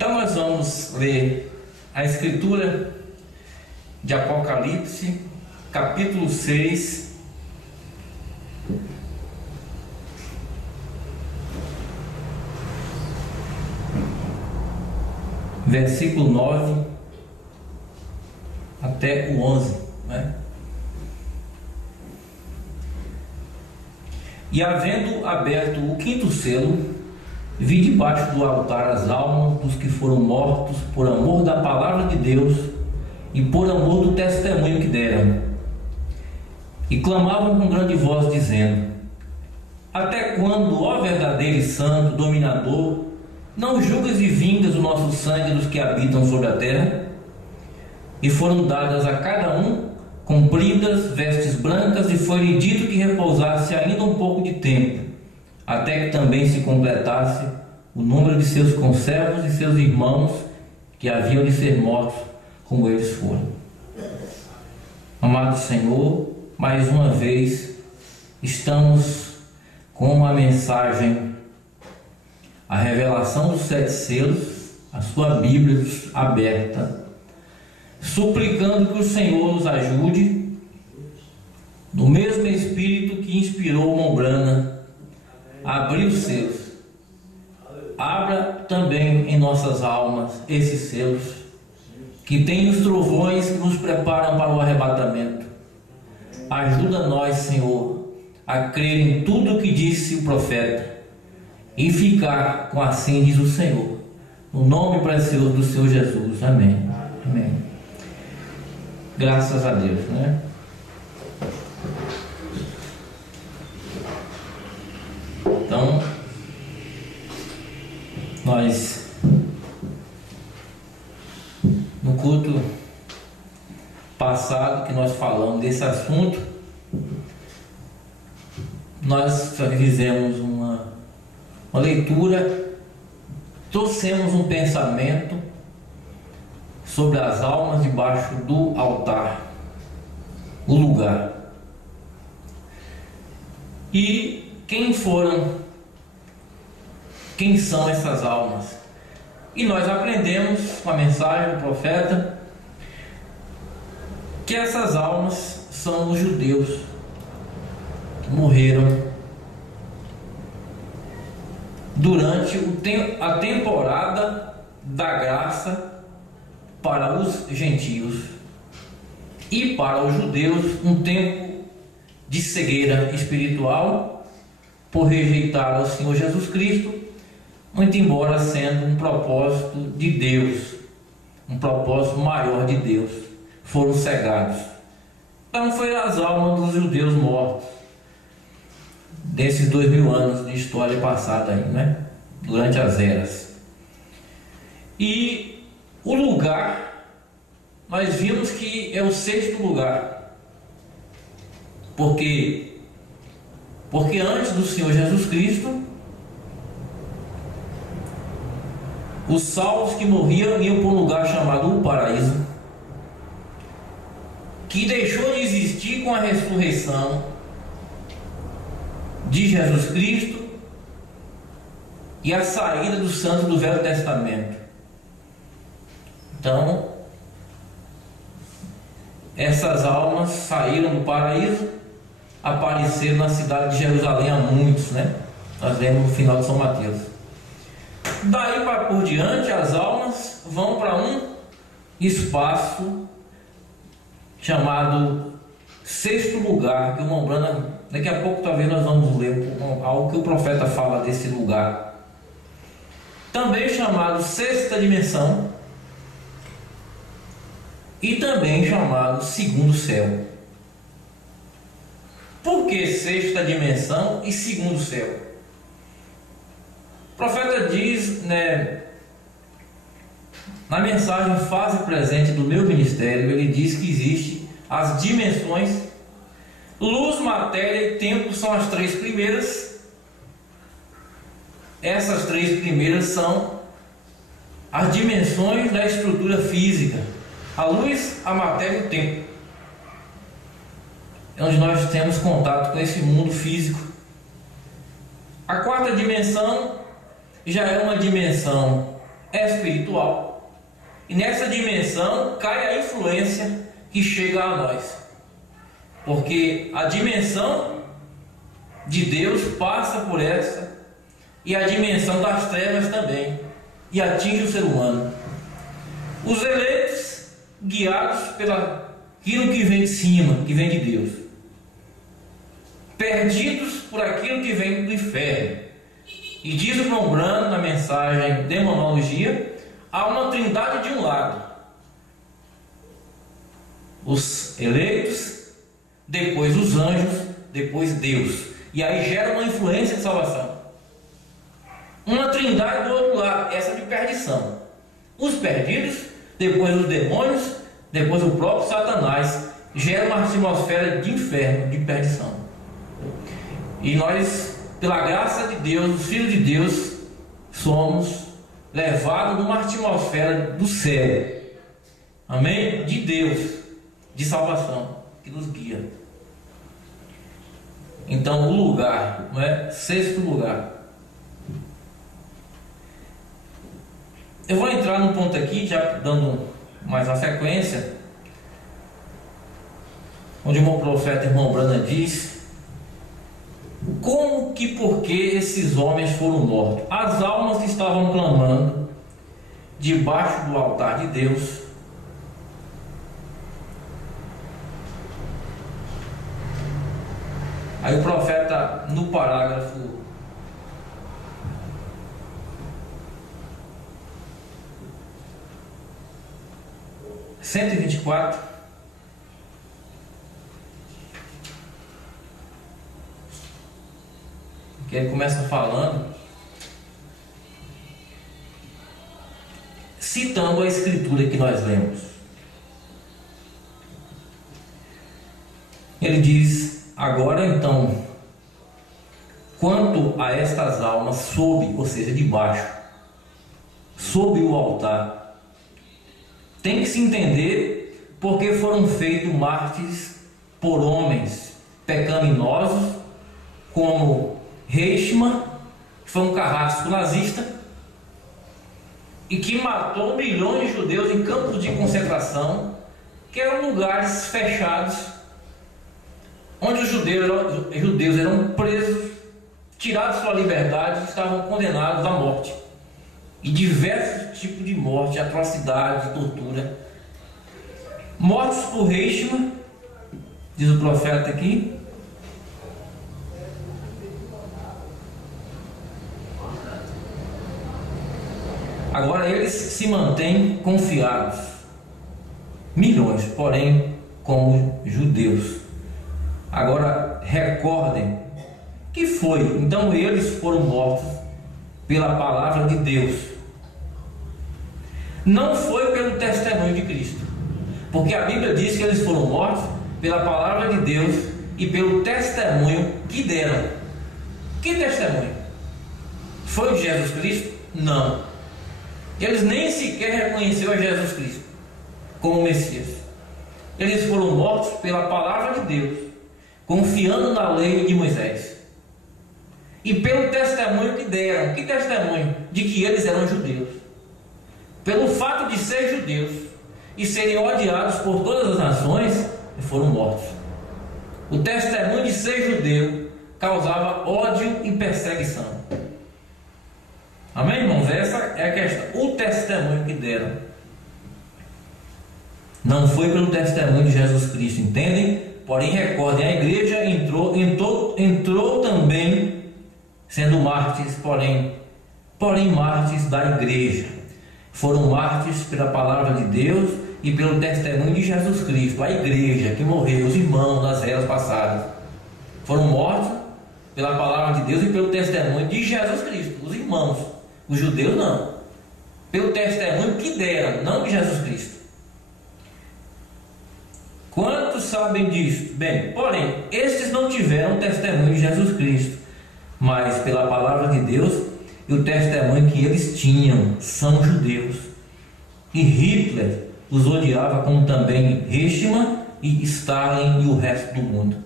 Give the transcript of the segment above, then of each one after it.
Então nós vamos ler a escritura de Apocalipse, capítulo 6, versículo 9 até o 11, né? E havendo aberto o quinto selo, vi debaixo do altar as almas dos que foram mortos por amor da palavra de Deus e por amor do testemunho que deram. E clamavam com grande voz, dizendo: Até quando, ó verdadeiro e santo, dominador, não julgas e vingas o nosso sangue dos que habitam sobre a terra? E foram dadas a cada um compridas vestes brancas, e foi-lhe dito que repousasse ainda um pouco de tempo, até que também se completasse o número de seus conservos e seus irmãos que haviam de ser mortos como eles foram. Amado Senhor, mais uma vez estamos com a mensagem, a revelação dos 7 selos, a sua Bíblia aberta, suplicando que o Senhor nos ajude, no mesmo Espírito que inspirou Mombrana a abrir os selos. Abra também em nossas almas esses selos, que tem os trovões que nos preparam para o arrebatamento. Ajuda nós, Senhor, a crer em tudo o que disse o profeta e ficar com assim diz o Senhor, no nome precioso do Senhor Jesus. Amém. Amém. Graças a Deus, né? Então, nós, no culto passado que nós falamos desse assunto, nós fizemos uma leitura, trouxemos um pensamento sobre as almas debaixo do altar, o lugar. E quem foram quem são essas almas. E nós aprendemos com a mensagem do profeta que essas almas são os judeus que morreram durante a temporada da graça para os gentios, e para os judeus um tempo de cegueira espiritual por rejeitar o Senhor Jesus Cristo, muito embora sendo um propósito de Deus, um propósito maior de Deus, foram cegados. Então foi as almas dos judeus mortos desses 2000 anos de história passada aí, né? Durante as eras. E o lugar, nós vimos que é o 6º lugar, porque antes do Senhor Jesus Cristo, os salvos que morriam iam para um lugar chamado o paraíso, que deixou de existir com a ressurreição de Jesus Cristo e a saída dos santos do Velho Testamento. Então, essas almas saíram do paraíso, apareceram na cidade de Jerusalém a muitos, né? Nós lemos no final de São Mateus. Daí para por diante, as almas vão para um espaço chamado 6º lugar, que o irmão Branham, daqui a pouco talvez nós vamos ler algo que o profeta fala desse lugar, também chamado 6ª dimensão, e também chamado 2º céu. Por que 6ª dimensão e 2º céu? O profeta diz, né, na mensagem Fase Presente do meu ministério, ele diz que existe as dimensões. Luz, matéria e tempo são as 3 primeiras. Essas 3 primeiras são as dimensões da estrutura física: a luz, a matéria e o tempo. É onde nós temos contato com esse mundo físico. A 4ª dimensão já é uma dimensão espiritual, e nessa dimensão cai a influência que chega a nós, porque a dimensão de Deus passa por essa, e a dimensão das trevas também, e atinge o ser humano. Os eleitos, guiados pelo aquilo que vem de cima, que vem de Deus, perdidos por aquilo que vem do inferno. E diz o irmão Branham na mensagem Demonologia, há uma trindade de um lado: os eleitos, depois os anjos, depois Deus. E aí gera uma influência de salvação. Uma trindade do outro lado, essa de perdição: os perdidos, depois os demônios, depois o próprio Satanás. Gera uma atmosfera de inferno, de perdição. E nós, pela graça de Deus, os filhos de Deus, somos levados numa atmosfera do céu, amém? De Deus, de salvação, que nos guia. Então o lugar, não é? 6º lugar. Eu vou entrar num ponto aqui, já dando mais uma sequência, onde o irmão profeta, irmão Branham, diz como que, por que esses homens foram mortos. As almas que estavam clamando debaixo do altar de Deus, aí o profeta, no parágrafo 124, que ele começa falando, citando a escritura que nós lemos. Ele diz: agora então, quanto a estas almas sob, ou seja, debaixo, sob o altar, tem que se entender porque foram feitos mártires por homens pecaminosos, como Reichmann, que foi um carrasco nazista e que matou milhões de judeus em campos de concentração, que eram lugares fechados, onde os judeus eram presos, tirados sua liberdade, estavam condenados à morte. E diversos tipos de morte, atrocidades, tortura. Mortos por Reichmann, diz o profeta aqui. Agora eles se mantêm confiados, milhões, porém, como judeus. Agora recordem que foi, então eles foram mortos pela palavra de Deus. Não foi pelo testemunho de Cristo, porque a Bíblia diz que eles foram mortos pela palavra de Deus e pelo testemunho que deram. Que testemunho? Foi o de Jesus Cristo? Não. Eles nem sequer reconheceram a Jesus Cristo como Messias. Eles foram mortos pela palavra de Deus, confiando na lei de Moisés, e pelo testemunho que deram. Que testemunho? De que eles eram judeus. Pelo fato de ser judeus e serem odiados por todas as nações, foram mortos. O testemunho de ser judeu causava ódio e perseguição. Amém, irmãos? Essa é a questão. O testemunho que deram não foi pelo testemunho de Jesus Cristo, entendem? Porém, recordem, a igreja entrou também sendo mártires, porém mártires da igreja. Foram mártires pela palavra de Deus e pelo testemunho de Jesus Cristo. A igreja que morreu, os irmãos das eras passadas, foram mortos pela palavra de Deus e pelo testemunho de Jesus Cristo. Os irmãos, os judeus não, pelo testemunho que deram, não de Jesus Cristo. Quantos sabem disso? Bem, porém, estes não tiveram testemunho de Jesus Cristo, mas pela palavra de Deus e o testemunho que eles tinham. São judeus. E Hitler os odiava, como também Eichmann e Stalin e o resto do mundo.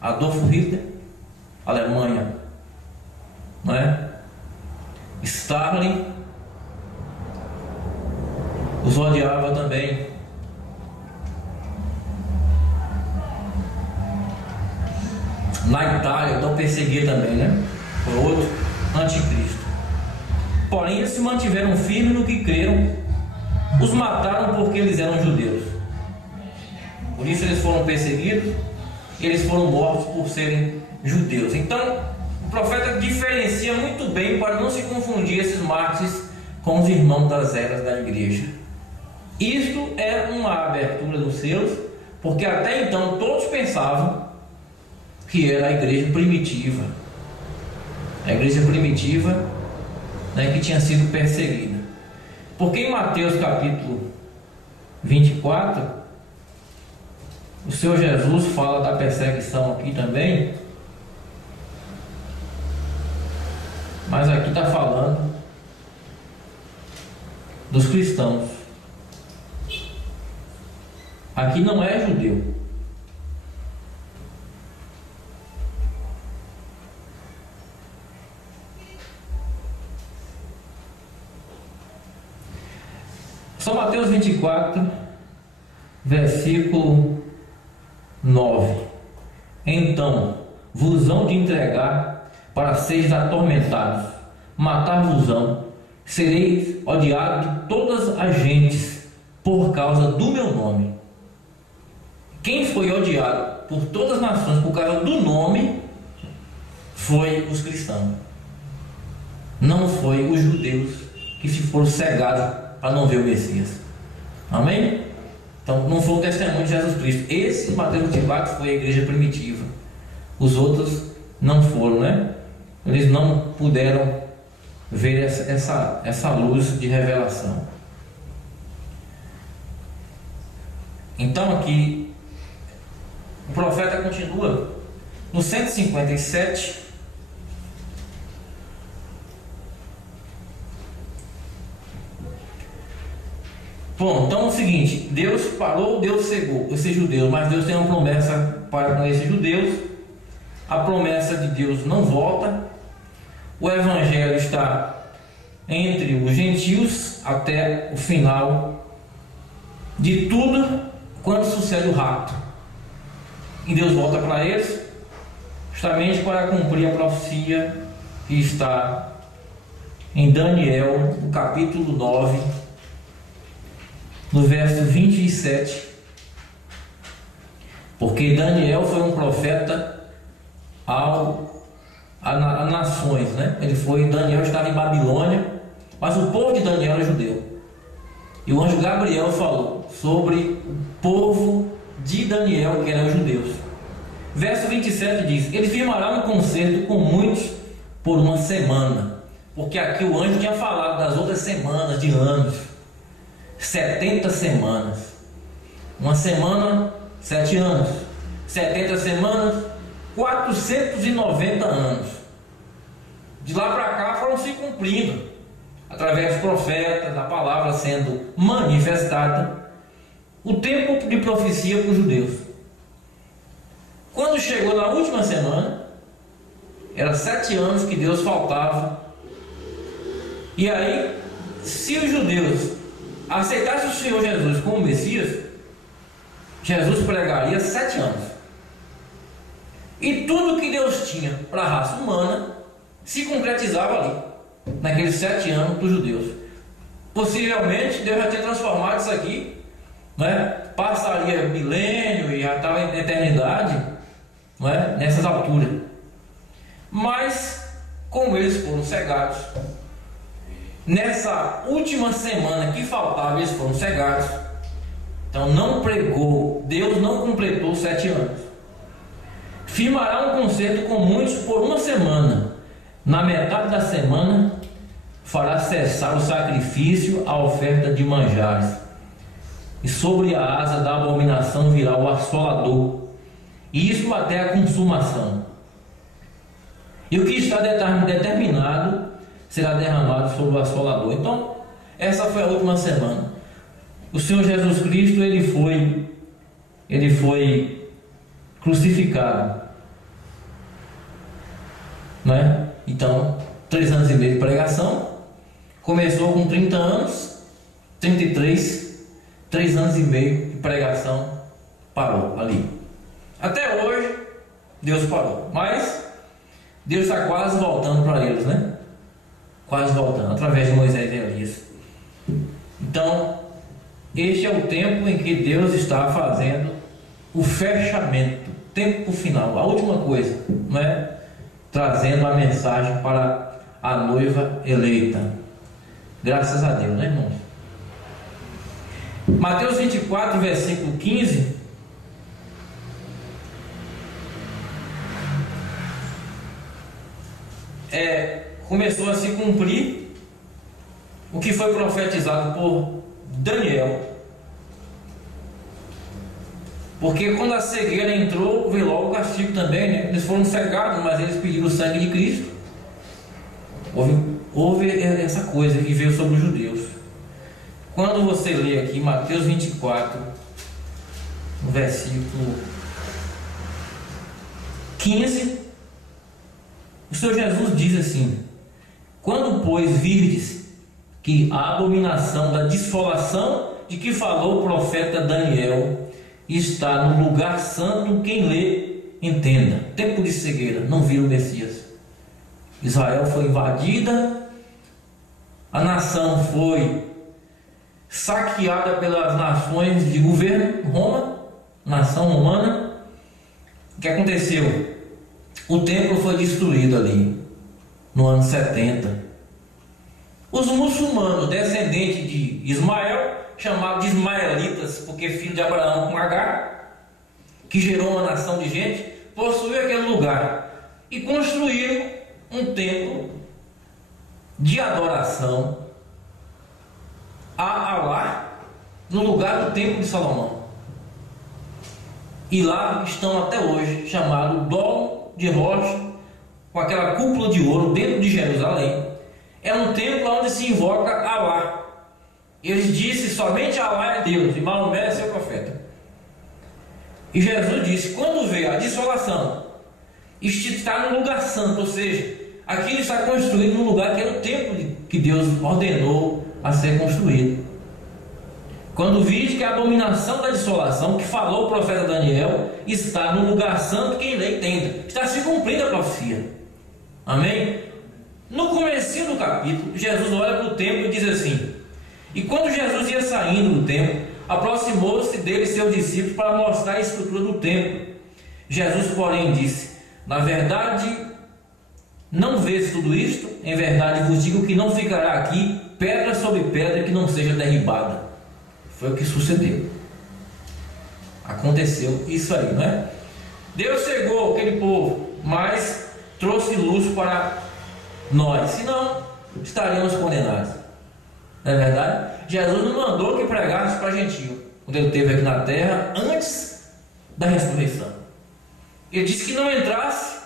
Adolf Hitler, Alemanha, não é? Stalin os odiava também. Na Itália, então perseguia também, né? Foi outro anticristo. Porém, eles se mantiveram firmes no que creram. Os mataram porque eles eram judeus. Por isso eles foram perseguidos. Eles foram mortos por serem judeus. Então, o profeta diferencia muito bem para não se confundir esses mártires com os irmãos das eras da igreja. Isto é uma abertura dos seus, porque até então todos pensavam que era a igreja primitiva. A igreja primitiva, né, que tinha sido perseguida. Porque em Mateus capítulo 24, o Senhor Jesus fala da perseguição aqui também, mas aqui está falando dos cristãos. Aqui não é judeu. São Mateus 24, versículo 9. Então vos hão de entregar para seres atormentados, matar-vos-ão, sereis odiados de todas as gentes por causa do meu nome. Quem foi odiado por todas as nações por causa do nome foi os cristãos. Não foi os judeus que se foram cegados para não ver o Messias. Amém? Então não foi o testemunho de Jesus Cristo. Esse Mateus 24 foi a igreja primitiva. Os outros não foram, né? Eles não puderam ver essa luz de revelação. Então aqui o profeta continua no 157. Bom, então é o seguinte: Deus parou, Deus cegou esses judeus, mas Deus tem uma promessa para com esses judeus. A promessa de Deus não volta. O Evangelho está entre os gentios até o final de tudo, quando sucede o rapto. E Deus volta para eles, justamente para cumprir a profecia que está em Daniel, no capítulo 9, no verso 27. Porque Daniel foi um profeta a nações, né? Daniel estava em Babilônia, mas o povo de Daniel era judeu. E o anjo Gabriel falou sobre o povo de Daniel, que eram judeus. Verso 27 diz: ele firmará um concerto com muitos por uma semana. Porque aqui o anjo tinha falado das outras semanas de anos, 70 semanas. Uma semana, 7 anos. 70 semanas, 490 anos. De lá para cá foram se cumprindo, através dos profetas, da palavra sendo manifestada, o tempo de profecia para os judeus. Quando chegou na última semana, era 7 anos que Deus faltava. E aí, se os judeus aceitassem o Senhor Jesus como Messias, Jesus pregaria 7 anos. E tudo que Deus tinha para a raça humana se concretizava ali, naqueles 7 anos para os judeus. Possivelmente Deus já tinha transformado isso aqui, né? Passaria milênio e já estava em eternidade, né? Nessas alturas. Mas como eles foram cegados, nessa última semana que faltava, eles foram cegados. Então não pregou, Deus não completou 7 anos. Firmará um concerto com muitos por uma semana. Na metade da semana fará cessar o sacrifício, a oferta de manjares. E sobre a asa da abominação virá o assolador, e isso até a consumação. E o que está determinado será derramado sobre o assolador. Então, essa foi a última semana. O Senhor Jesus Cristo, ele foi crucificado, né? Então, 3 anos e meio de pregação. Começou com 30 anos, 33, 3 anos e meio de pregação, parou ali. Até hoje, Deus parou. Mas Deus está quase voltando para eles, né? Quase voltando, através de Moisés e Elias. Então, este é o tempo em que Deus está fazendo o fechamento, tempo final, a última coisa, não é? Trazendo a mensagem para a noiva eleita. Graças a Deus, né, irmãos? Mateus 24, versículo 15. Começou a se cumprir o que foi profetizado por Daniel. Porque quando a cegueira entrou, veio logo o castigo também, né? Eles foram cegados, mas eles pediram o sangue de Cristo. Houve essa coisa que veio sobre os judeus. Quando você lê aqui Mateus 24, no versículo 15, o Senhor Jesus diz assim: quando, pois, virdes que a abominação da desolação de que falou o profeta Daniel está no lugar santo, quem lê, entenda. Tempo de cegueira, não viu o Messias. Israel foi invadida, a nação foi saqueada pelas nações de governo, Roma, nação romana. O que aconteceu? O templo foi destruído ali, no ano 70. Os muçulmanos, descendentes de Ismael, chamados de ismaelitas, porque filho de Abraão com H, que gerou uma nação de gente, possuíram aquele lugar e construíram um templo de adoração a Alá, no lugar do templo de Salomão. E lá estão até hoje, chamado Dom de Rocha, com aquela cúpula de ouro dentro de Jerusalém. É um templo onde se invoca Alá. Eles disseram somente Alá é Deus e Maomé é seu profeta. E Jesus disse: quando veio a desolação, está no lugar santo, ou seja, Aquilo está construído num lugar que era o templo que Deus ordenou a ser construído. Quando vide que a abominação da dissolação, que falou o profeta Daniel, está no lugar santo, quem lê entenda. Está se cumprindo a profecia. Amém? No comecinho do capítulo, Jesus olha para o templo e diz assim: e quando Jesus ia saindo do templo, aproximou-se dele seus discípulos para mostrar a estrutura do templo. Jesus, porém, disse: na verdade, não vês tudo isto? Em verdade vos digo que não ficará aqui pedra sobre pedra que não seja derribada. Foi o que sucedeu. Aconteceu isso aí, não é? Deus cegou aquele povo, mas trouxe luz para nós, senão estaríamos condenados. Não é verdade? Jesus não mandou que pregasse para gentio quando ele esteve aqui na terra, antes da ressurreição. Ele disse que não entrasse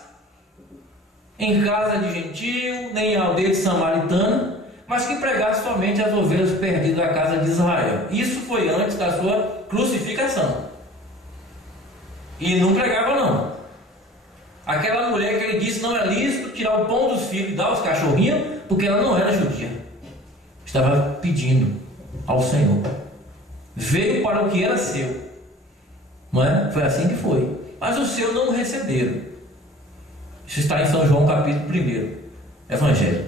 em casa de gentio, nem em aldeia de samaritano, mas que pregasse somente as ovelhas perdidas da casa de Israel. Isso foi antes da sua crucificação. E não pregava não. Aquela mulher que ele disse não é lícito tirar o pão dos filhos e dar aos cachorrinhos, porque ela não era judia. Estava pedindo ao Senhor. Veio para o que era seu. Não é? Foi assim que foi. Mas os seus não o receberam. Isso está em São João capítulo 1, Evangelho.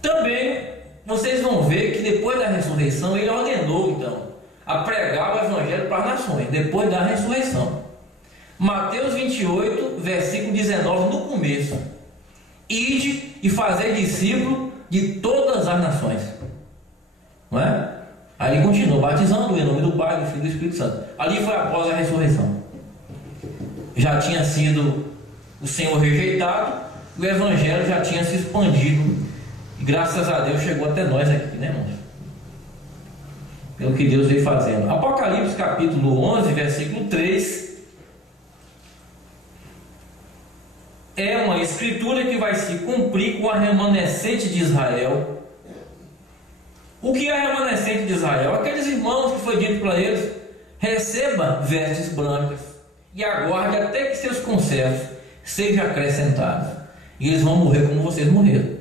Também vocês vão ver que depois da ressurreição ele ordenou então a pregar o Evangelho para as nações, depois da ressurreição. Mateus 28, versículo 19, no começo: ide e fazei discípulo de todas as nações. Não é? Aí ele continua batizando em nome do Pai, do Filho e do Espírito Santo. Ali foi após a ressurreição. Já tinha sido o Senhor rejeitado, o Evangelho já tinha se expandido, e graças a Deus chegou até nós aqui, né, irmãos? Pelo que Deus veio fazendo. Apocalipse capítulo 11, versículo 3, é uma escritura que vai se cumprir com a remanescente de Israel. O que é a remanescente de Israel? Aqueles irmãos que foi dito para eles: receba vestes brancas e aguarde até que seus conservos sejam acrescentados, e eles vão morrer como vocês morreram.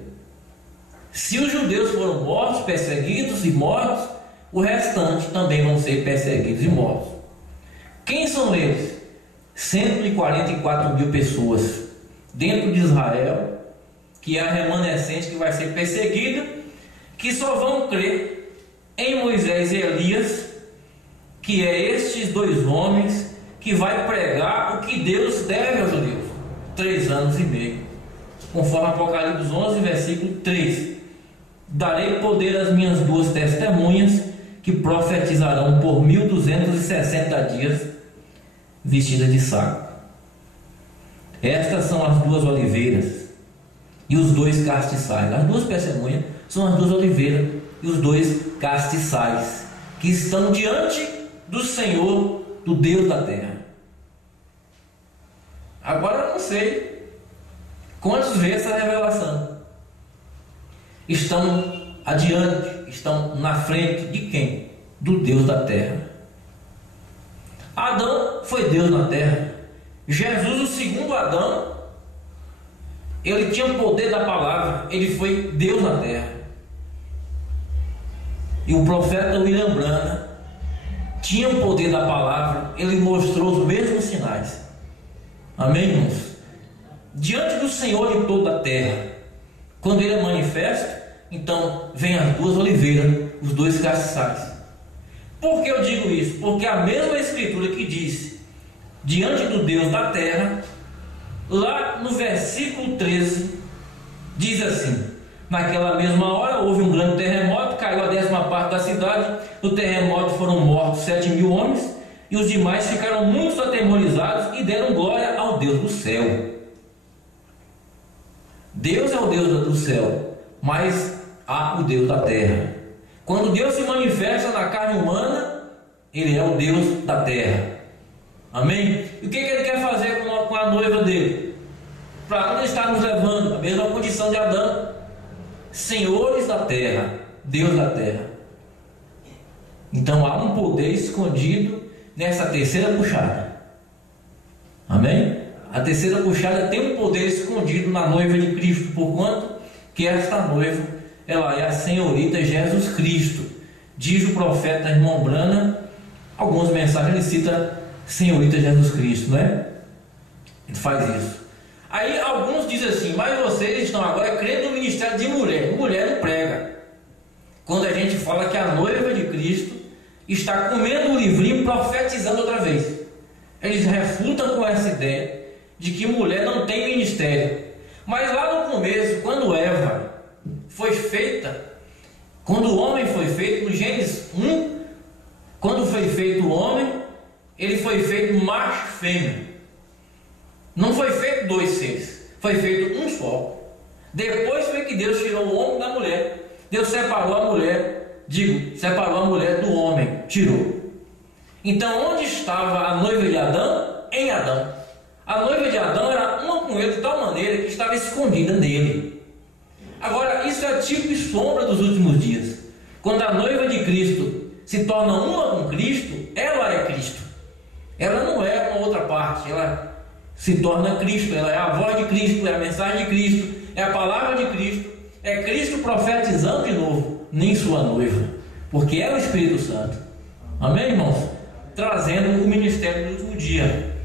Se os judeus foram mortos, perseguidos e mortos, o restante também vão ser perseguidos e mortos. Quem são eles? 144 mil pessoas dentro de Israel, que é a remanescente que vai ser perseguida, que só vão crer em Moisés e Elias, que é estes dois homens que vai pregar o que Deus deve aos judeus, 3 anos e meio, conforme Apocalipse 11, versículo 3. Darei poder às minhas 2 testemunhas, que profetizarão por 1260 dias, vestidas de saco. Estas são as 2 oliveiras e os 2 castiçais. As 2 testemunhas são as 2 oliveiras e os 2 castiçais, que estão diante do Senhor, do Deus da terra. Agora eu não sei quantos vê essa revelação. Estão adiante, estão na frente de quem? Do Deus da terra. Adão foi Deus na terra. Jesus, o segundo Adão, ele tinha o poder da palavra, ele foi Deus na terra. E o profeta William Branham tinha o poder da palavra, ele mostrou os mesmos sinais. Amém, irmãos? Diante do Senhor de toda a terra, quando ele é manifesto, então vem as 2 oliveiras, os 2 castiçais. Por que eu digo isso? Porque a mesma escritura que diz diante do Deus da terra, lá no versículo 13, diz assim: naquela mesma hora houve um grande terremoto, caiu a 10ª parte da cidade. No terremoto foram mortos 7.000 homens, e os demais ficaram muito atemorizados e deram glória ao Deus do céu. Deus é o Deus do céu, mas há o Deus da terra. Quando Deus se manifesta na carne humana, ele é o Deus da terra. Amém? E o que ele quer fazer com a noiva dele? Para onde está nos levando? A mesma condição de Adão: senhores da terra, Deus da terra. Então há um poder escondido nessa terceira puxada. Amém? A terceira puxada tem um poder escondido na noiva de Cristo, porquanto que esta noiva, ela é a senhorita Jesus Cristo. Diz o profeta irmão Branham, algumas mensagens ele cita senhorita Jesus Cristo, né? Ele faz isso. Aí alguns dizem assim, mas vocês estão agora crendo no ministério de mulher. Mulher não prega. Quando a gente fala que a noiva de Cristo está comendo o livrinho, profetizando outra vez. Eles refutam com essa ideia de que mulher não tem ministério. Mas lá no começo, quando Eva foi feita, quando o homem foi feito, no Gênesis 1, quando foi feito o homem, ele foi feito macho e fêmea. Não foi feito dois seres, foi feito um só. Depois foi que Deus tirou o homem da mulher. Deus separou a mulher, separou a mulher do homem, tirou. Então onde estava a noiva de Adão? Em Adão. A noiva de Adão era uma com ele de tal maneira que estava escondida nele. Agora, isso é tipo e sombra dos últimos dias. Quando a noiva de Cristo se torna uma com Cristo, ela é Cristo. Ela não é uma outra parte, ela se torna Cristo, ela é a voz de Cristo, é a mensagem de Cristo, é a palavra de Cristo, é Cristo profetizando de novo em sua noiva, porque é o Espírito Santo. Amém, irmãos? Trazendo o ministério do último dia,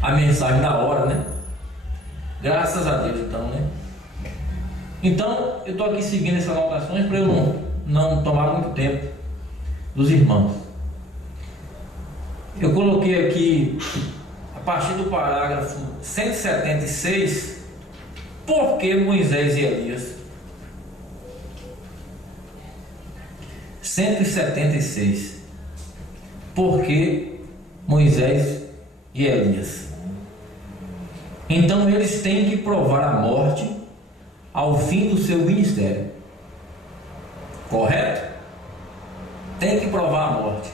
a mensagem da hora, né? Graças a Deus, então, né? Então, eu estou aqui seguindo essas anotações para eu não tomar muito tempo dos irmãos. Eu coloquei aqui, a partir do parágrafo 176, por que Moisés e Elias? 176. Por que Moisés e Elias? Então eles têm que provar a morte ao fim do seu ministério. Correto? Tem que provar a morte.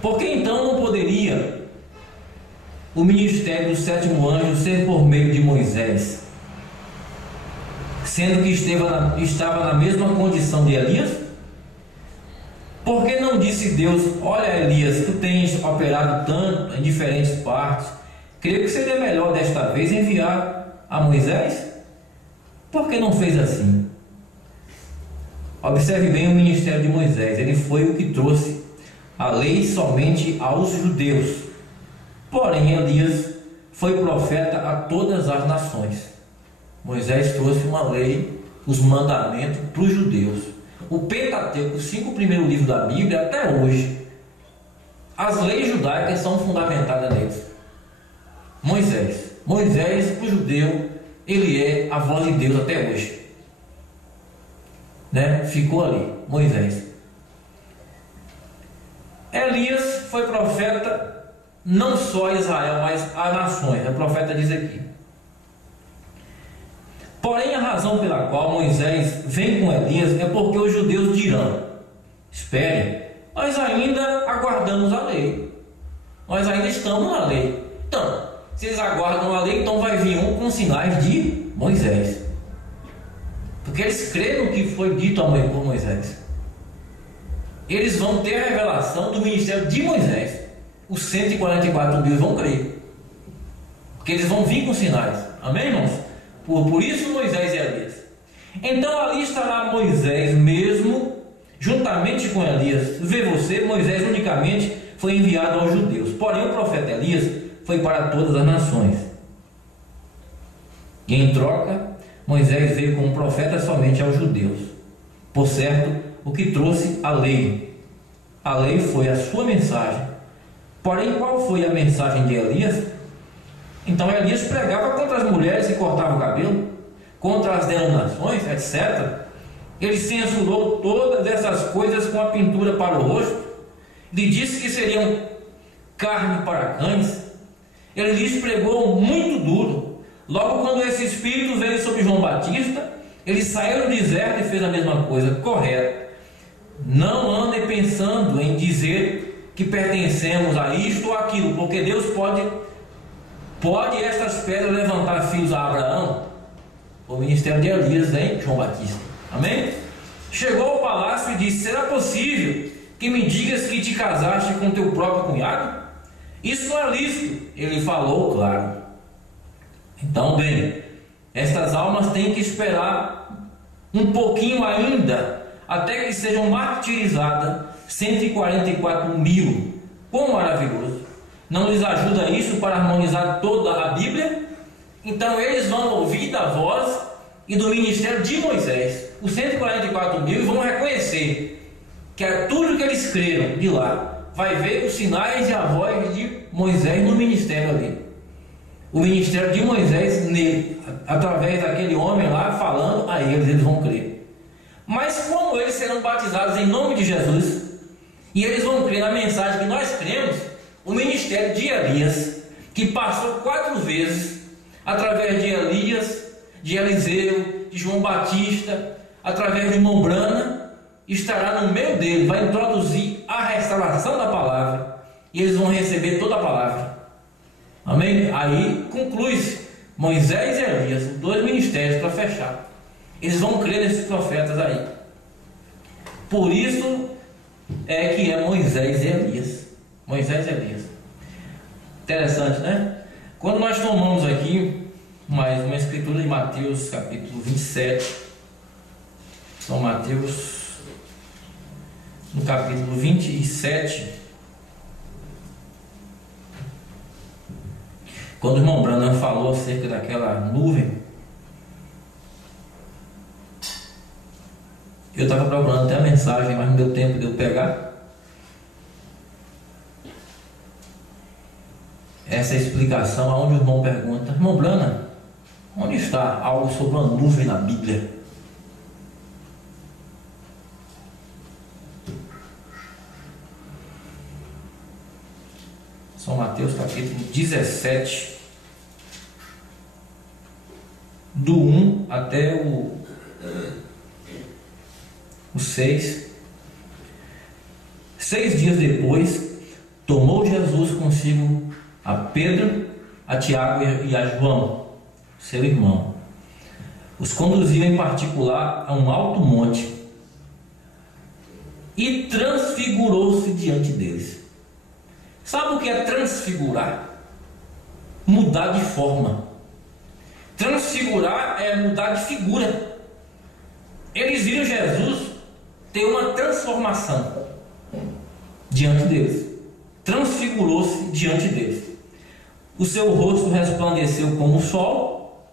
Porque então não poderia o ministério do sétimo anjo ser por meio de Moisés, sendo que estava na mesma condição de Elias? Por que não disse Deus: olha, Elias, tu tens operado tanto em diferentes partes, creio que seria melhor desta vez enviar a Moisés? Por que não fez assim? Observe bem o ministério de Moisés. Ele foi o que trouxe a lei somente aos judeus. Porém, Elias foi profeta a todas as nações. Moisés trouxe uma lei, os mandamentos para os judeus. O Pentateuco, os 5 primeiros livros da Bíblia, até hoje, as leis judaicas são fundamentadas neles. Moisés, para o judeu, ele é a voz de Deus até hoje, né? Ficou ali, Moisés. Elias foi profeta não só a Israel, mas a nações. O profeta diz aqui: porém a razão pela qual Moisés vem com Elias é porque os judeus dirão: espere, nós ainda aguardamos a lei, nós ainda estamos na lei. Então, se eles aguardam a lei, então vai vir um com sinais de Moisés, porque eles creram no que foi dito por Moisés. Eles vão ter a revelação do ministério de Moisés. Os 144 mil vão crer, porque eles vão vir com sinais. Amém, irmãos? Por isso Moisés e Elias. Então ali estará Moisés mesmo, juntamente com Elias. Vê você, Moisés unicamente foi enviado aos judeus, porém o profeta Elias foi para todas as nações. E em troca, Moisés veio como profeta somente aos judeus. Por certo, o que trouxe a lei. A lei foi a sua mensagem. Porém, qual foi a mensagem de Elias? Então Elias pregava contra as mulheres que cortavam o cabelo, contra as denominações, etc. Ele censurou todas essas coisas com a pintura para o rosto. Lhe disse que seriam carne para cães. Ele lhes pregou muito duro. Logo quando esse espírito veio sobre João Batista, ele saiu do deserto e fez a mesma coisa. Correto. Não andem pensando em dizer que pertencemos a isto ou aquilo, porque Deus pode estas pedras levantar filhos a Abraão. O ministério de Elias em João Batista. Amém? Chegou ao palácio e disse: será possível que me digas que te casaste com teu próprio cunhado? Isso não é lícito, ele falou, claro. Então, bem, estas almas têm que esperar um pouquinho ainda, até que sejam martirizadas 144 mil. Quão maravilhoso! Não lhes ajuda isso para harmonizar toda a Bíblia? Então eles vão ouvir da voz e do ministério de Moisés, os 144 mil, e vão reconhecer que é tudo que eles creram de lá. Vai ver os sinais e a voz de Moisés no ministério ali. O ministério de Moisés nele, através daquele homem lá falando a eles, eles vão crer. Mas como eles serão batizados em nome de Jesus, e eles vão crer na mensagem que nós cremos, o ministério de Elias, que passou 4 vezes, através de Elias, de Eliseu, de João Batista, através de Mombrana, estará no meio dele, vai introduzir a restauração da palavra, e eles vão receber toda a palavra. Amém? Aí conclui-se Moisés e Elias, 2 ministérios para fechar. Eles vão crer nesses profetas aí. Por isso é que é Moisés e Elias. Moisés e Elias. Interessante, né? Quando nós tomamos aqui mais uma escritura de Mateus capítulo 27, São Mateus, no capítulo 27, quando o irmão Branham falou acerca daquela nuvem, eu estava procurando até a mensagem, mas não deu tempo de eu pegar. Essa explicação, aonde o irmão pergunta: irmão Branham, onde está algo sobre uma nuvem na Bíblia? São Mateus capítulo 17, do 1 até o 6. 6 dias depois, tomou Jesus consigo a Pedro, a Tiago e a João, seu irmão. Os conduziu em particular a um alto monte e transfigurou-se diante deles. Sabe o que é transfigurar? Mudar de forma. Transfigurar é mudar de figura. Eles viram Jesus ter uma transformação diante deles. Transfigurou-se diante deles. O seu rosto resplandeceu como o sol,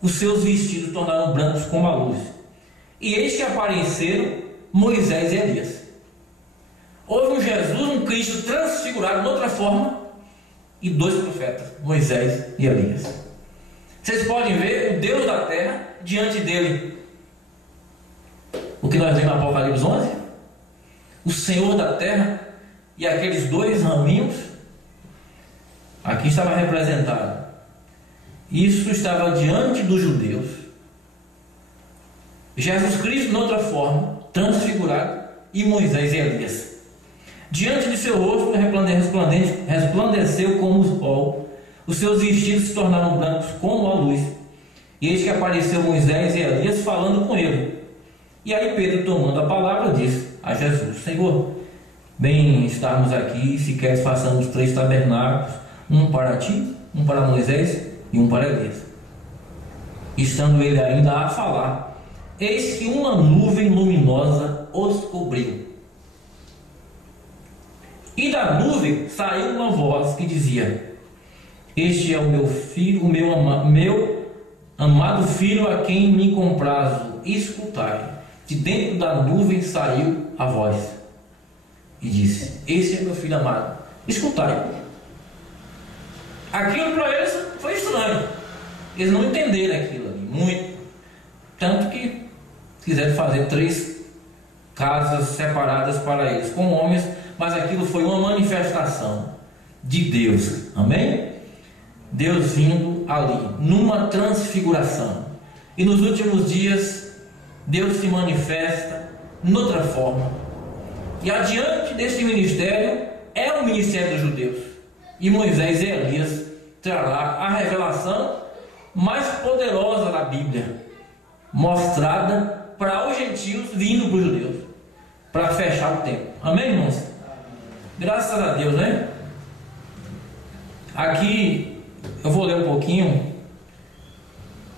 os seus vestidos tornaram brancos como a luz. E eis que apareceram Moisés e Elias. Houve um Jesus, um Cristo transfigurado de outra forma, e 2 profetas, Moisés e Elias. Vocês podem ver o Deus da terra diante dele. O que nós vemos no Apocalipse 11? O Senhor da terra e aqueles 2 raminhos. Aqui estava representado. Isso estava diante dos judeus. Jesus Cristo, de outra forma, transfigurado, e Moisés e Elias. Diante de seu rosto resplandeceu como o sol, os seus vestidos se tornaram brancos como a luz. E eis que apareceu Moisés e Elias falando com ele. E aí Pedro, tomando a palavra, disse a Jesus: Senhor, bem estarmos aqui, se queres façamos 3 tabernáculos, um para ti, um para Moisés e um para Elias. Estando ele ainda a falar, eis que uma nuvem luminosa os cobriu. E da nuvem saiu uma voz que dizia: Este é o meu filho, meu amado filho, a quem me comprazo, escutai. De dentro da nuvem saiu a voz e disse: Este é meu filho amado, escutai. Aquilo para eles foi estranho. Eles não entenderam aquilo ali muito. Tanto que quiseram fazer 3 casas separadas para eles, com homens, mas aquilo foi uma manifestação de Deus. Amém? Deus vindo ali, numa transfiguração. E nos últimos dias, Deus se manifesta noutra forma. E adiante deste ministério, é o ministério dos judeus. E Moisés e Elias trará a revelação mais poderosa da Bíblia, mostrada para os gentios, vindo para os judeus, para fechar o tempo. Amém, irmãos? Graças a Deus, né? Aqui eu vou ler um pouquinho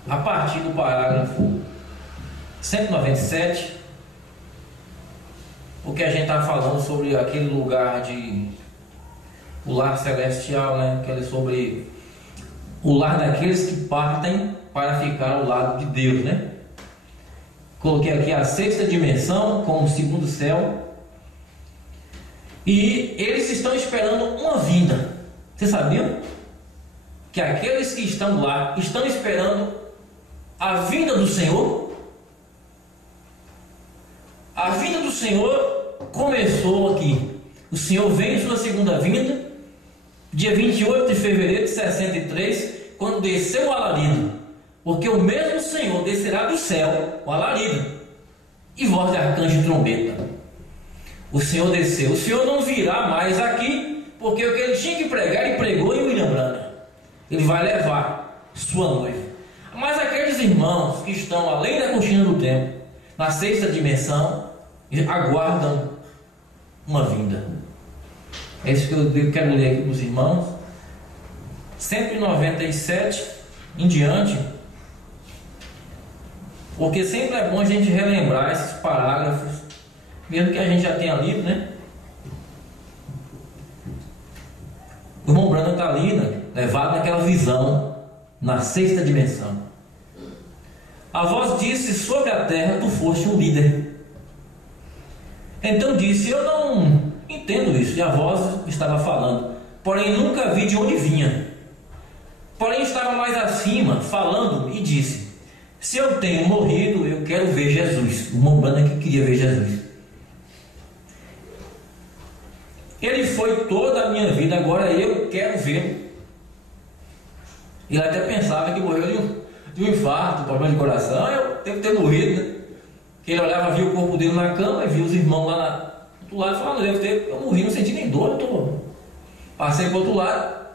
a partir do parágrafo 197, porque a gente está falando sobre aquele lugar de o lar celestial, né? Sobre o lar daqueles que partem para ficar ao lado de Deus, né? Coloquei aqui a sexta dimensão como o segundo céu, e eles estão esperando uma vinda. Vocês sabiam que aqueles que estão lá estão esperando a vinda do Senhor? A vinda do Senhor começou aqui. O Senhor veio em sua segunda vinda, dia 28 de fevereiro de 63, quando desceu o alarido, porque o mesmo Senhor descerá do céu, o alarido, e voz de arcanjo e trombeta. O Senhor desceu. O Senhor não virá mais aqui, porque o que ele tinha que pregar, ele pregou em William Branham. Ele vai levar sua noiva. Mas aqueles irmãos que estão além da cortina do tempo, na sexta dimensão, aguardam uma vinda. É isso que eu quero ler aqui para os irmãos. 197 em diante, porque sempre é bom a gente relembrar esses parágrafos, mesmo que a gente já tenha lido, né? O irmão Branham está ali, né? Levado naquela visão, na sexta dimensão. A voz disse: sobre a terra tu foste um líder. Então disse: eu não entendo isso. E a voz estava falando, porém nunca vi de onde vinha. Porém estava mais acima, falando, e disse: se eu tenho morrido, eu quero ver Jesus. O irmão Branham que queria ver Jesus. Ele foi toda a minha vida, agora eu quero vê-lo. Ele até pensava que morreu de um infarto, problema de coração. Eu devo ter morrido, né? Ele olhava, via o corpo dele na cama, e via os irmãos lá do outro lado, falando: eu morri, não senti nem dor, passei para o outro lado,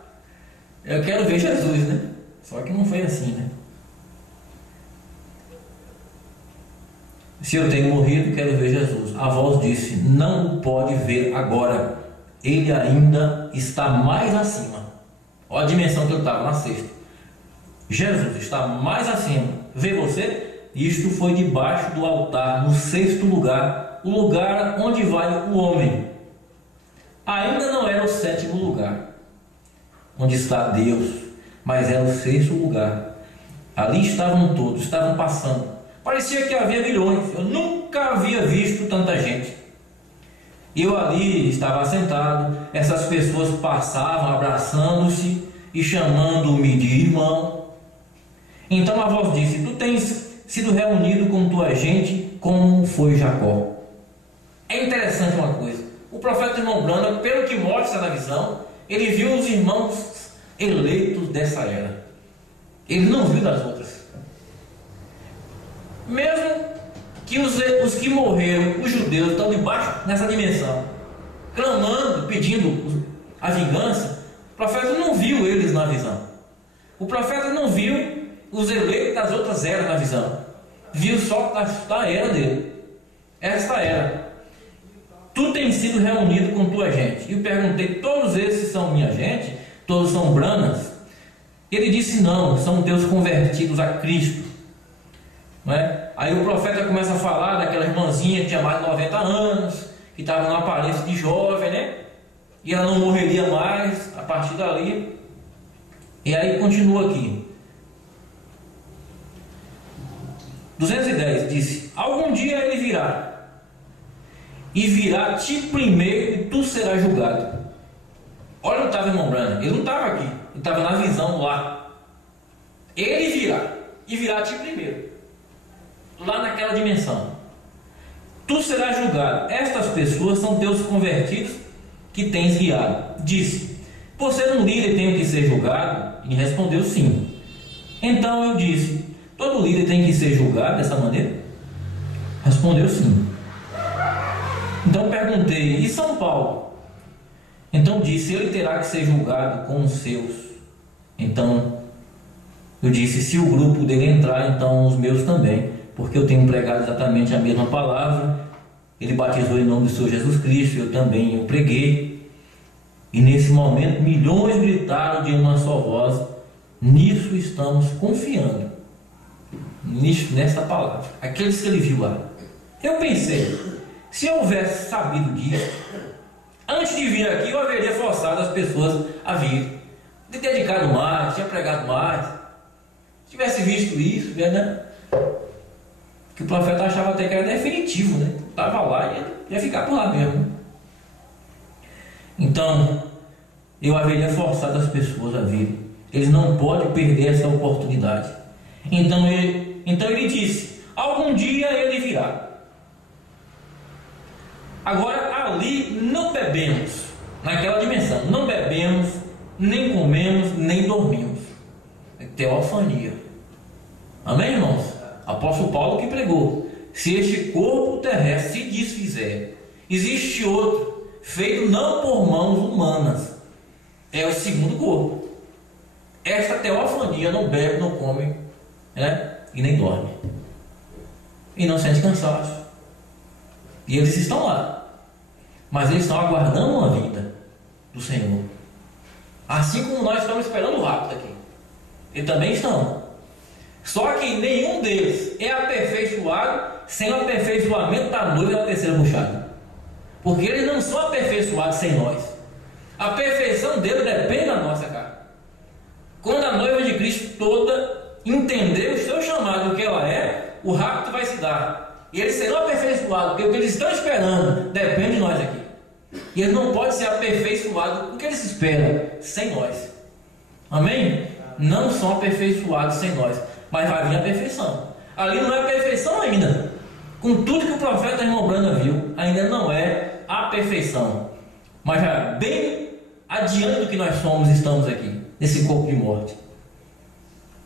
eu quero ver Jesus, né? Só que não foi assim, né? Se eu tenho morrido, quero ver Jesus. A voz disse: não o pode ver agora, ele ainda está mais acima. Olha a dimensão que ele estava, na sexta. Jesus está mais acima. Vê você? Isto foi debaixo do altar, no sexto lugar, o lugar onde vai o homem. Ainda não era o sétimo lugar, onde está Deus, mas era o sexto lugar. Ali estavam todos, estavam passando. Parecia que havia milhões. Eu nunca havia visto tanta gente. Eu ali estava sentado, essas pessoas passavam abraçando-se e chamando-me de irmão. Então a voz disse: tu tens sido reunido com tua gente, como foi Jacó. É interessante uma coisa: o profeta irmão Branham, pelo que mostra na visão, ele viu os irmãos eleitos dessa era. Ele não viu das outras. Mesmo que os que morreram, os judeus, estão debaixo nessa dimensão, clamando, pedindo a vingança, o profeta não viu eles na visão. O profeta não viu os eleitos das outras eras na visão. Viu só da era dele. Esta era. Tu tens sido reunido com tua gente. E eu perguntei: todos esses são minha gente? Todos são Branhams? Ele disse: não, são teus convertidos a Cristo. Não é? Aí o profeta começa a falar daquela irmãzinha que tinha mais de 90 anos, que estava numa aparência de jovem, né? E ela não morreria mais a partir dali. E aí continua aqui. 210 disse: algum dia ele virá, e virá ti primeiro, e tu serás julgado. Olha onde estava o irmão Branham. Ele não estava aqui, ele estava na visão lá. Ele virá, e virá ti primeiro, lá naquela dimensão. Tu serás julgado. Estas pessoas são teus convertidos que tens guiado. Disse: por ser um líder tenho que ser julgado? E respondeu: sim. Então eu disse: todo líder tem que ser julgado dessa maneira? Respondeu: sim. Então perguntei: e São Paulo? Então disse: ele terá que ser julgado com os seus. Então eu disse: se o grupo dele entrar, então os meus também, porque eu tenho pregado exatamente a mesma palavra. Ele batizou em nome do Senhor Jesus Cristo, eu também, eu preguei. E nesse momento, milhões gritaram de uma só voz: nisso estamos confiando. Nessa palavra. Aqueles que ele viu lá. Eu pensei, se eu houvesse sabido disso, antes de vir aqui, eu haveria forçado as pessoas a vir. De dedicado mais, tinha pregado mais. Se tivesse visto isso, né? Que o profeta achava até que era definitivo, né? Estava lá e ia ficar por lá mesmo. Então, eu haveria forçado as pessoas a virem. Eles não podem perder essa oportunidade. Então ele disse: algum dia ele virá. Agora ali não bebemos, naquela dimensão, não bebemos, nem comemos, nem dormimos. É teofania. Amém, irmãos? Apóstolo Paulo que pregou: se este corpo terrestre se desfizer, existe outro, feito não por mãos humanas. É o segundo corpo. Esta teofania não bebe, não come, né? E nem dorme. E não sente cansaço. E eles estão lá. Mas eles estão aguardando uma vinda do Senhor. Assim como nós estamos esperando o rapto aqui. Eles também estão. Só que nenhum deles é aperfeiçoado sem o aperfeiçoamento da noiva da terceira buchada. Porque eles não são aperfeiçoados sem nós. A perfeição dele depende da nossa carne. Quando a noiva de Cristo toda entender o seu chamado, o que ela é, o rapto vai se dar. E eles serão aperfeiçoados, porque o que eles estão esperando depende de nós aqui. E eles não podem ser aperfeiçoados com o que eles esperam sem nós. Amém? Não são aperfeiçoados sem nós, mas vai vir a perfeição. Ali não é perfeição ainda. Com tudo que o profeta irmão Branda viu, ainda não é a perfeição. Mas já bem adiante do que nós somos, estamos aqui, nesse corpo de morte.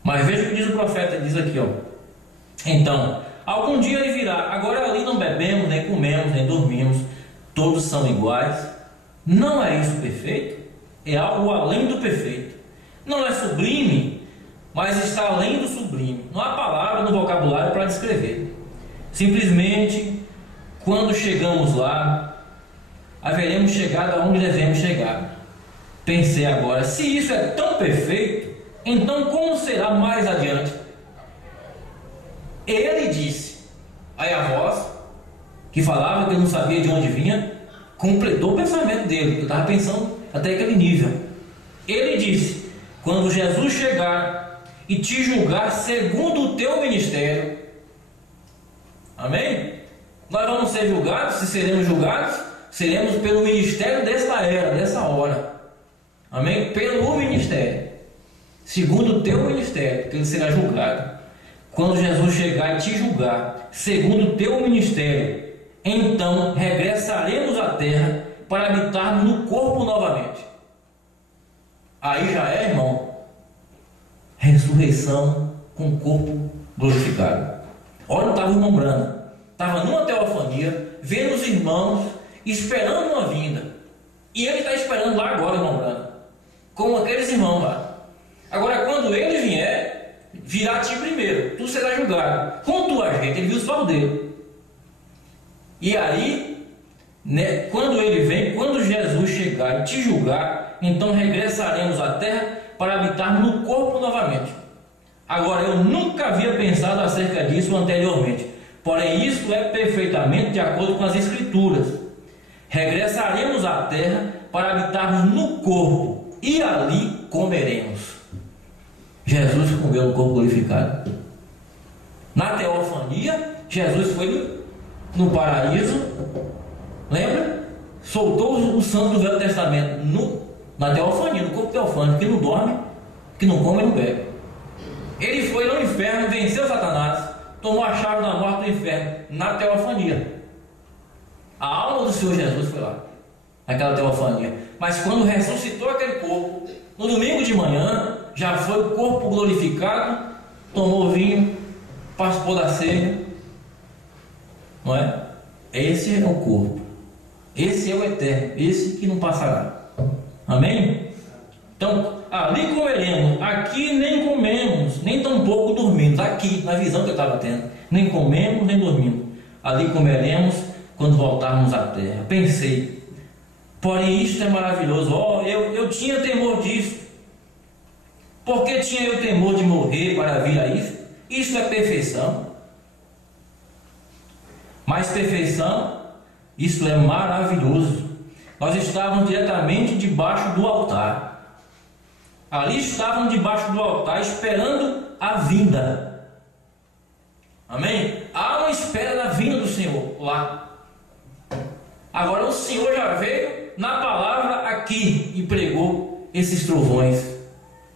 Mas veja o que diz o profeta, diz aqui, ó. Então, algum dia ele virá. Agora ali não bebemos, nem comemos, nem dormimos. Todos são iguais. Não é isso perfeito? É algo além do perfeito. Não é sublime, mas está além do sublime. Não há palavra no vocabulário para descrever. Simplesmente, quando chegamos lá, haveremos chegado aonde devemos chegar. Pensei agora, se isso é tão perfeito, então como será mais adiante? Ele disse. Aí a voz, que falava que não sabia de onde vinha, completou o pensamento dele. Eu estava pensando até aquele nível. Ele disse: quando Jesus chegar e te julgar segundo o teu ministério. Amém? Nós vamos ser julgados. Se seremos julgados, seremos pelo ministério desta era, dessa hora. Amém? Pelo ministério, segundo o teu ministério, que ele será julgado. Quando Jesus chegar e te julgar, segundo o teu ministério, então regressaremos à terra para habitarmos no corpo novamente. Aí já é, irmão, ressurreição com o corpo glorificado. Olha, estava o irmão Branda, estava numa teofania, vendo os irmãos, esperando uma vinda. E ele está esperando lá agora, irmão Branda, como aqueles irmãos lá. Agora, quando ele vier, virá a ti primeiro, tu serás julgado. Com tua gente, ele viu só o dele. E aí, né, quando ele vem, quando Jesus chegar e te julgar, então regressaremos à terra para habitarmos no corpo novamente. Agora, eu nunca havia pensado acerca disso anteriormente, porém isso é perfeitamente de acordo com as Escrituras. Regressaremos à terra para habitarmos no corpo, e ali comeremos. Jesus comeu no corpo glorificado. Na teofania, Jesus foi no paraíso, lembra? Soltou o santo do Velho Testamento na teofania, no corpo teofânico, que não dorme, que não come e não bebe. Ele foi no inferno, venceu Satanás, tomou a chave da morte do inferno, na teofania. A alma do Senhor Jesus foi lá, naquela teofania. Mas quando ressuscitou aquele corpo, no domingo de manhã, já foi o corpo glorificado, tomou vinho, participou da ceia. Não é? Esse é o corpo. Esse é o eterno, esse que não passará. Amém? Então, ali comeremos, aqui nem comemos, nem tampouco dormimos. Aqui, na visão que eu estava tendo, nem comemos, nem dormimos. Ali comeremos quando voltarmos à terra. Pensei, Porém, isto é maravilhoso. Eu tinha temor disso. Por que tinha eu temor de morrer para vir a isso? Isto é perfeição. Mas perfeição, isto é maravilhoso. Nós estávamos diretamente debaixo do altar. Ali estavam debaixo do altar, esperando a vinda. Amém? Há uma espera da vinda do Senhor lá. Agora o Senhor já veio na palavra aqui e pregou esses trovões,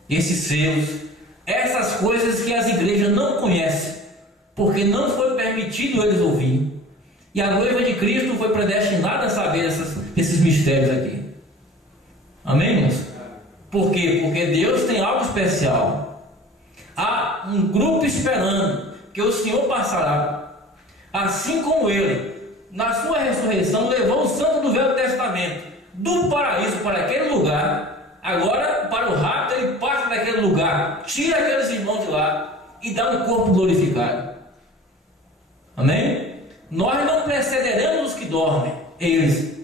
esses selos, essas coisas que as igrejas não conhecem, porque não foi permitido eles ouvir. E a noiva de Cristo foi predestinada a saber esses mistérios aqui. Amém, irmãos? Por quê? Porque Deus tem algo especial. Há um grupo esperando que o Senhor passará, assim como Ele, na sua ressurreição, levou o santo do Velho Testamento do paraíso para aquele lugar. Agora, para o rapto, Ele passa daquele lugar, tira aqueles irmãos de lá e dá um corpo glorificado. Amém? Nós não precederemos os que dormem, eles,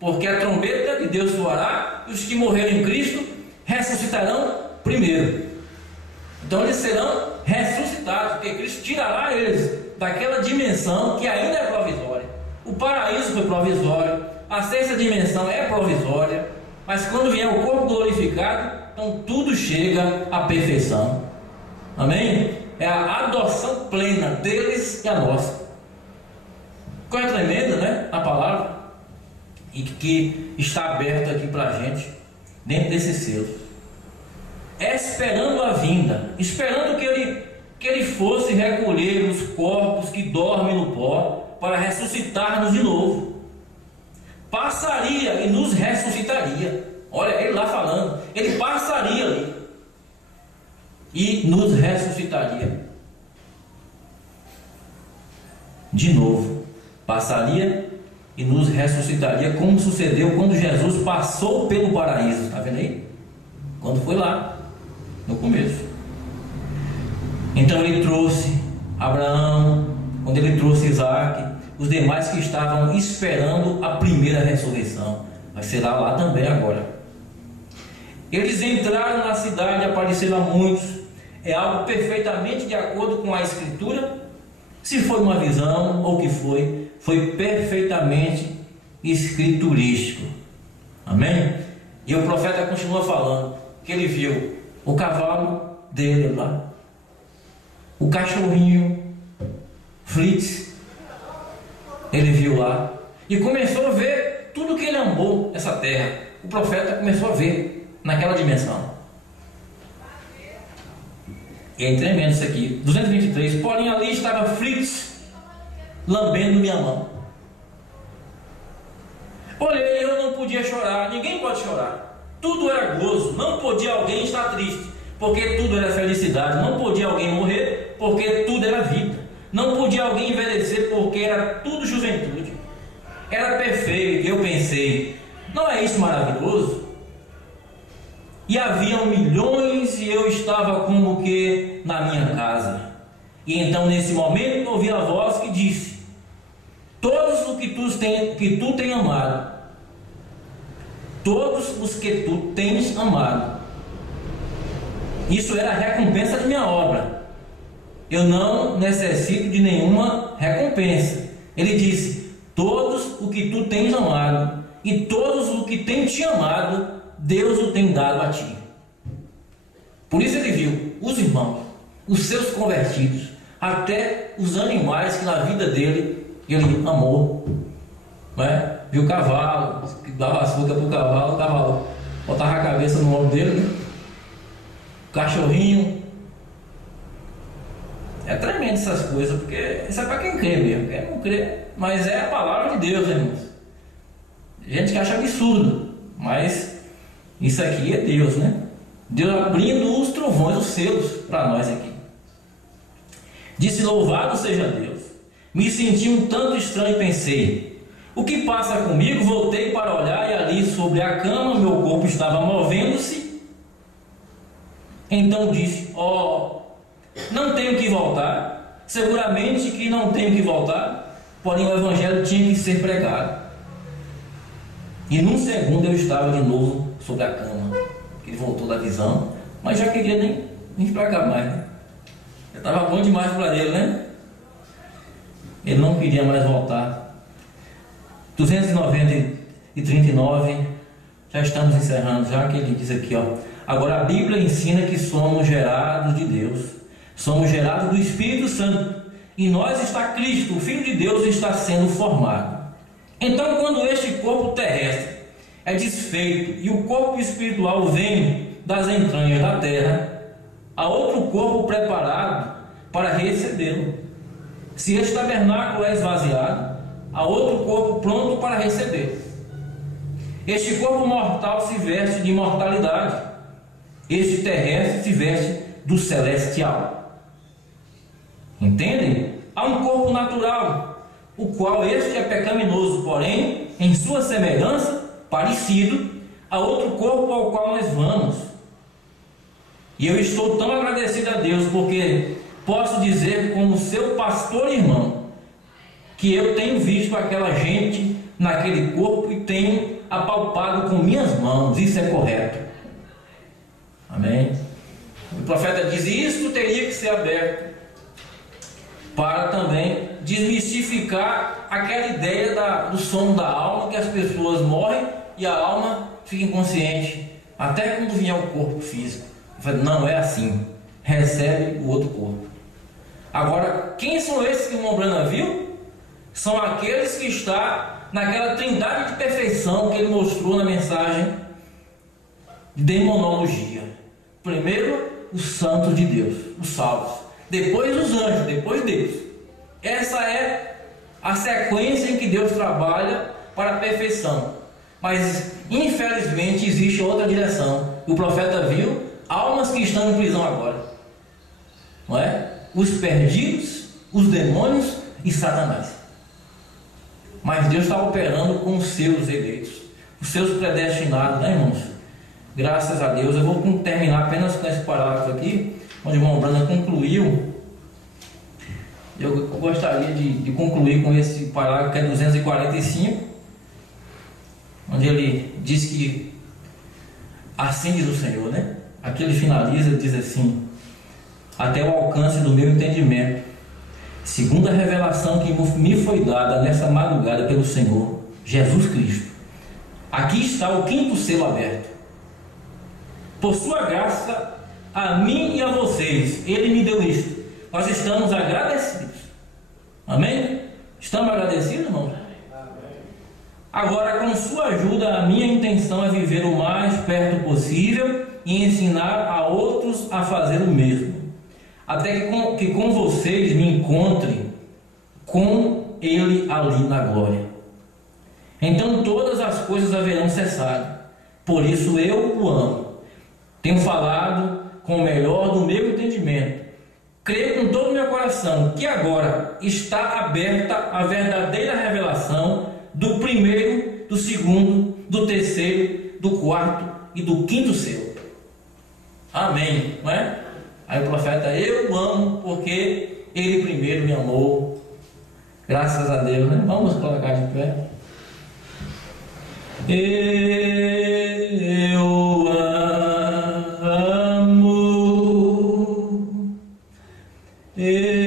porque a trombeta de Deus soará e os que morreram em Cristo ressuscitarão primeiro. Então eles serão ressuscitados, porque Cristo tirará eles daquela dimensão que ainda é provisória. O paraíso foi provisório, a sexta dimensão é provisória, mas quando vier o corpo glorificado, então tudo chega à perfeição. Amém? É a adoção plena deles e a nossa. Coisa tremenda, né? A palavra, e que está aberta aqui para a gente, dentro desse selo, esperando a vinda, esperando que ele fosse recolher os corpos que dormem no pó, para ressuscitar-nos de novo. Passaria e nos ressuscitaria. Olha, ele lá falando, ele passaria ali e nos ressuscitaria de novo. Passaria e nos ressuscitaria, como sucedeu quando Jesus passou pelo paraíso. Está vendo aí? Quando foi lá, no começo. Então ele trouxe Abraão, quando ele trouxe Isaac, os demais que estavam esperando a primeira ressurreição. Mas será lá também agora. Eles entraram na cidade, apareceram a muitos. É algo perfeitamente de acordo com a Escritura. Se foi uma visão ou o que foi perfeitamente escriturístico. Amém? E o profeta continua falando que ele viu o cavalo dele lá, o cachorrinho Flitz, ele viu lá e começou a ver tudo que ele amou essa terra. O profeta começou a ver naquela dimensão. E é tremendo isso aqui. 223. Porém ali estava Fritz lambendo minha mão. Olhei, eu não podia chorar. Ninguém pode chorar. Tudo era gozo. Não podia alguém estar triste, porque tudo era felicidade. Não podia alguém morrer, porque tudo era vida. Não podia alguém envelhecer, porque era tudo juventude. Era perfeito. Eu pensei, não é isso maravilhoso? E haviam milhões e eu estava como que na minha casa. E então nesse momento ouvi a voz que disse: todos os que tu tens amado, todos os que tu tens amado, isso era a recompensa de minha obra. Eu não necessito de nenhuma recompensa. Ele disse: todos os que tu tens amado e todos os que têm te amado, Deus o tem dado a ti. Por isso ele viu os irmãos, os seus convertidos, até os animais que na vida dele ele amou, né? Viu o cavalo, que dava açúcar para o cavalo botava a cabeça no ombro dele, né? O cachorrinho. É tremendo essas coisas, porque isso é para quem crê mesmo. Quem não crê, mas é a palavra de Deus, irmãos. Gente que acha absurdo, mas isso aqui é Deus, né? Deus abrindo os trovões, os selos para nós aqui. Disse: louvado seja Deus. Me senti um tanto estranho e pensei: o que passa comigo? Voltei para olhar e ali sobre a cama meu corpo estava movendo-se. Então disse: não tenho que voltar. Seguramente que não tenho que voltar, porém o evangelho tinha que ser pregado. E num segundo eu estava de novo sobre a cama. Ele voltou da visão, mas já queria nem vir para cá mais, né? Já estava bom demais para ele, né? Ele não queria mais voltar. 239, já estamos encerrando, já que ele diz aqui, ó. Agora a Bíblia ensina que somos gerados de Deus, somos gerados do Espírito Santo, e nós está Cristo, o Filho de Deus, está sendo formado. Então, quando este corpo terrestre é desfeito e o corpo espiritual vem das entranhas da terra, há outro corpo preparado para recebê-lo. Se este tabernáculo é esvaziado, há outro corpo pronto para receber. Este corpo mortal se veste de imortalidade, este terrestre se veste do celestial. Entendem? Há um corpo natural, o qual este é pecaminoso, porém, em sua semelhança, parecido a outro corpo ao qual nós vamos. E eu estou tão agradecido a Deus, porque posso dizer, como seu pastor irmão, que eu tenho visto aquela gente naquele corpo e tenho apalpado com minhas mãos. Isso é correto. Amém? O profeta diz: isto teria que ser aberto para também desmistificar aquela ideia do sono da alma, que as pessoas morrem e a alma fica inconsciente até quando vier o corpo físico. Não é assim. Recebe o outro corpo. Agora, quem são esses que o Mombrana viu? São aqueles que estão naquela trindade de perfeição que ele mostrou na mensagem de demonologia. Primeiro, os santos de Deus, os salvos. Depois os anjos, depois Deus. Essa é a sequência em que Deus trabalha para a perfeição. Mas, infelizmente, existe outra direção. O profeta viu almas que estão em prisão agora. Não é? Os perdidos, os demônios e Satanás. Mas Deus está operando com os seus eleitos, os seus predestinados, né, irmãos? Graças a Deus. Eu vou terminar apenas com esse parágrafo aqui, onde o irmão Brana concluiu. Eu gostaria de concluir com esse parágrafo que é 245, onde ele diz que assim diz o Senhor, né? Aqui ele finaliza, diz assim: até o alcance do meu entendimento, segundo a revelação que me foi dada nessa madrugada pelo Senhor Jesus Cristo, aqui está o quinto selo aberto. Por sua graça, a mim e a vocês, Ele me deu isto. Nós estamos agradecidos. Amém? Estamos agradecidos, irmão? Agora, com sua ajuda, a minha intenção é viver o mais perto possível e ensinar a outros a fazer o mesmo, até que com vocês me encontre com Ele ali na glória. Então todas as coisas haverão cessado. Por isso eu o amo. Tenho falado com o melhor do meu entendimento. Creio com todo o meu coração que agora está aberta a verdadeira revelação do primeiro, do segundo, do terceiro, do quarto e do quinto selo. Amém, não é? Aí o profeta: eu o amo porque Ele primeiro me amou. Graças a Deus, né? Vamos colocar de pé. Eu amo, eu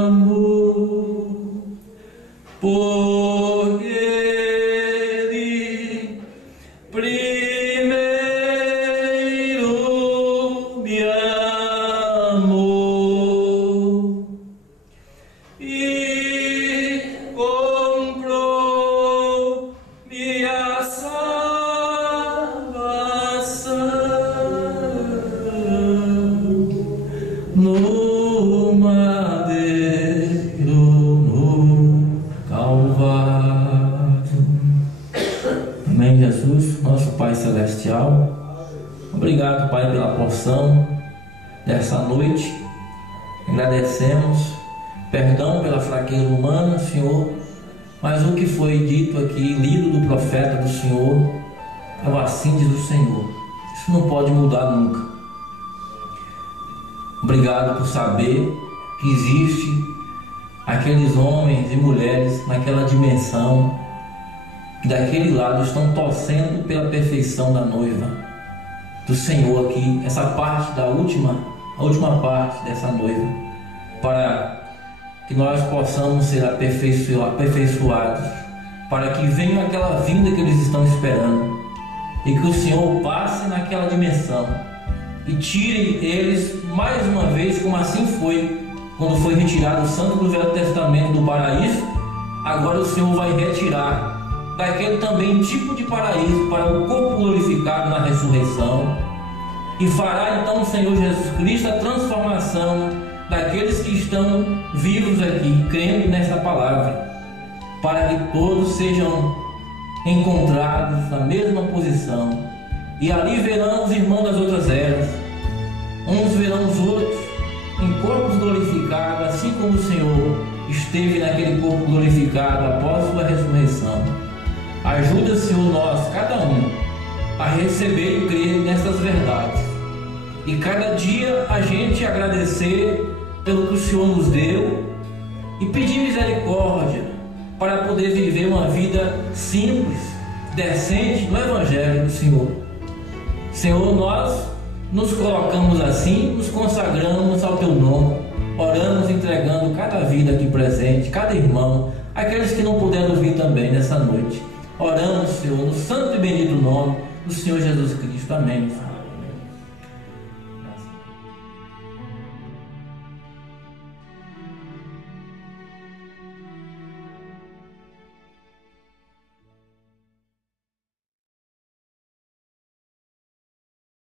amo, porque Ele primeiro me amou e comprou minha salvação no madeiro, no Calvário. Amém, Jesus, nosso Pai Celestial. Obrigado, Pai, pela porção dessa noite. Agradecemos. Perdão pela fraqueza humana, Senhor, mas o que foi dito aqui, lido do profeta do Senhor, é o assim diz o Senhor. Isso não pode mudar nunca. Obrigado por saber que existe aqueles homens e mulheres naquela dimensão, que daquele lado estão torcendo pela perfeição da noiva do Senhor aqui, essa parte a última parte dessa noiva, para que nós possamos ser aperfeiçoados, para que venha aquela vinda que eles estão esperando, e que o Senhor passe naquela dimensão e tire eles mais uma vez, como assim foi quando foi retirado o santo do Velho Testamento do paraíso. Agora o Senhor vai retirar daquele também tipo de paraíso para o corpo glorificado na ressurreição, e fará então o Senhor Jesus Cristo a transformação daqueles que estão vivos aqui, crendo nessa palavra, para que todos sejam encontrados na mesma posição, e ali verão os irmãos das outras eras, uns verão os outros em corpos glorificados, assim como o Senhor esteve naquele corpo glorificado após sua ressurreição. Ajuda, Senhor, nós, cada um, a receber e crer nessas verdades, e cada dia a gente agradecer pelo que o Senhor nos deu e pedir misericórdia para poder viver uma vida simples, decente no Evangelho do Senhor. Senhor, nós nos colocamos assim, nos consagramos ao Teu nome, oramos entregando cada vida aqui presente, cada irmão, aqueles que não puderam vir também nessa noite. Oramos, Senhor, no santo e bendito nome do Senhor Jesus Cristo. Amém.